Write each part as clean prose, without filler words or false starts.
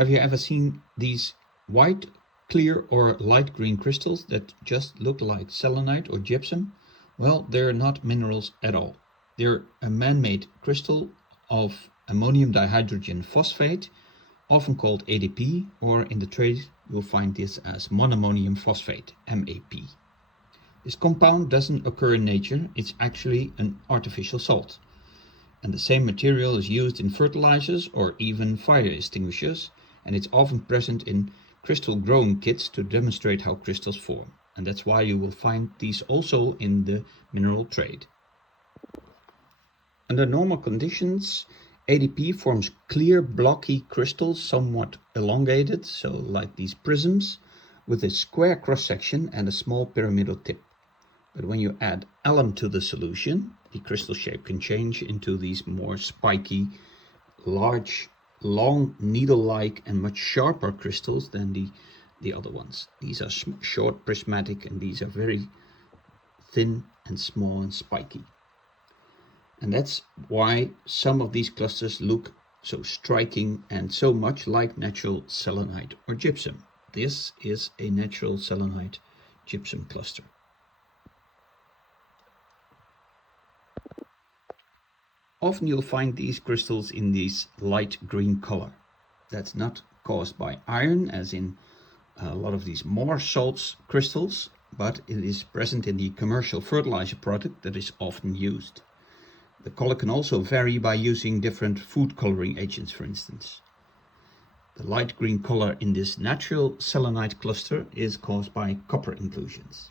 Have you ever seen these white, clear or light green crystals that just look like selenite or gypsum? Well, they're not minerals at all. They're a man-made crystal of ammonium dihydrogen phosphate, often called ADP, or in the trade you'll find this as monoammonium phosphate, MAP. This compound doesn't occur in nature, it's actually an artificial salt. And the same material is used in fertilizers or even fire extinguishers, and it's often present in crystal growing kits to demonstrate how crystals form. And that's why you will find these also in the mineral trade. Under normal conditions, ADP forms clear blocky crystals, somewhat elongated, so like these prisms, with a square cross-section and a small pyramidal tip. But when you add alum to the solution, the crystal shape can change into these more spiky, large, long, needle-like and much sharper crystals than the other ones. These are short, prismatic, and these are very thin and small and spiky. And that's why some of these clusters look so striking and so much like natural selenite or gypsum. This is a natural selenite gypsum cluster. Often you'll find these crystals in this light green color. That's not caused by iron, as in a lot of these more salts crystals, but it is present in the commercial fertilizer product that is often used. The color can also vary by using different food coloring agents, for instance. The light green color in this natural selenite cluster is caused by copper inclusions.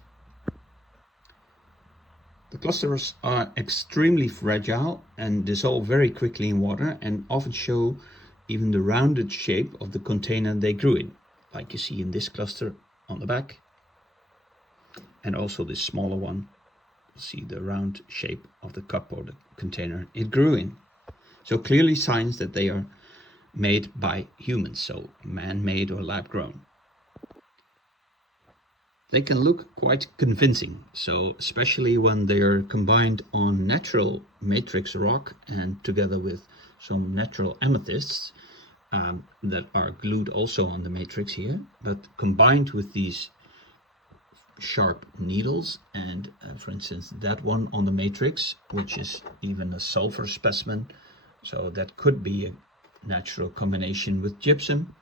The clusters are extremely fragile and dissolve very quickly in water and often show even the rounded shape of the container they grew in, like you see in this cluster on the back, and also this smaller one. You see the round shape of the cup or the container it grew in. So clearly signs that they are made by humans, so man-made or lab-grown. They can look quite convincing, so especially when they are combined on natural matrix rock and together with some natural amethysts that are glued also on the matrix here, but combined with these sharp needles and for instance that one on the matrix, which is even a sulfur specimen, so that could be a natural combination with gypsum.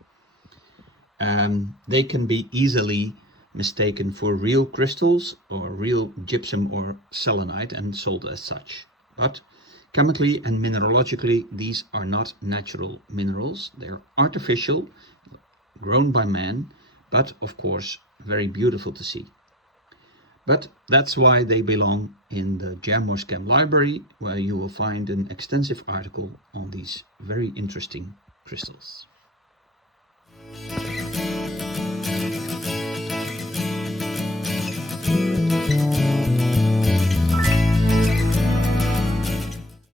They can be easily mistaken for real crystals or real gypsum or selenite and sold as such. But chemically and mineralogically, these are not natural minerals. They're artificial, grown by man, but of course very beautiful to see. But that's why they belong in the Jam or Scam library, where you will find an extensive article on these very interesting crystals.